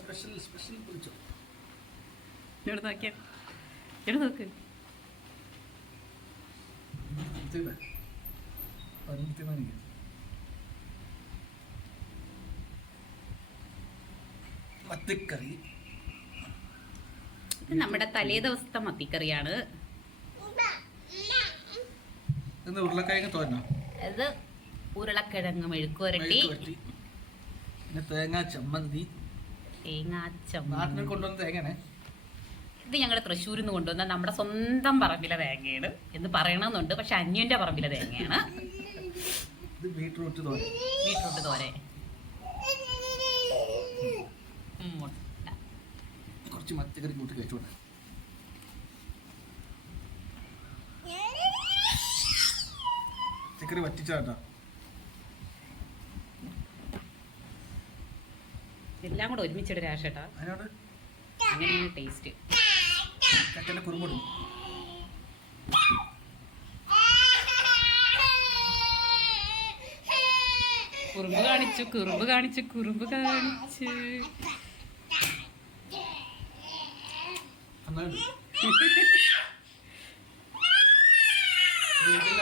Special special പൊളിച്ചോ. ഇവിടെ നോക്കിയാ ഇവിടെ നോക്ക്. മത്തിക്കറി. ഇത് നമ്മുടെ തലേ ദിവസത്തെ മത്തിക്കറിയാണ്. ഉരുളക്കിഴങ്ങ് തോരനോ? ഇത് ഉരുളക്കിഴങ്ങ് മെഴുക്കുവരട്ടി, പിന്നെ തേങ്ങാ ചമ്മന്തി. നാട്ടിൽ കൊണ്ടുവന്ന തേങ്ങയാണ്. ഇത് ഞങ്ങളുടെ തൃശ്ശൂരിൽ നിന്ന് കൊണ്ടുവന്ന നമ്മുടെ സ്വന്തം പറമ്പിലെ തേങ്ങയാണ് എന്ന് പറയണമെന്നുണ്ട്, പക്ഷെ അന്യന്റെ പറമ്പിലെ തേങ്ങയാണ്. ബീട്രൂട്ട് തോരൻ. കുറച്ച് മത്തിക്കറി കൂട്ടി കഴിച്ചോട്ടെ. പച്ചക്കറി വറ്റിച്ചാട്ടാ. എല്ലാം കൂടെ ഒരുമിച്ചിട്ട് രാഷേട്ടാ, അങ്ങനെയാണ് ടേസ്റ്റ്. ചക്കൻ്റെ കുറുമുടും. കുറുമ്പ് കാണിച്ചു.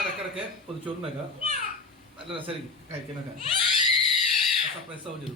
ഇടക്കിടക്ക് പൊതിച്ചോറുണ്ടാക്കുക. നല്ല രസമായിരിക്കും കഴിക്കാനൊക്കെ. സർപ്രൈസ് ആവും ചെയ്തു.